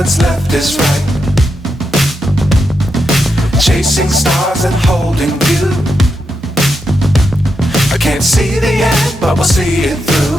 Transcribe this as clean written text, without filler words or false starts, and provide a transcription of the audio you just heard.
what's left is right. Chasing stars and holding you. I can't see the end, but we'll see it through.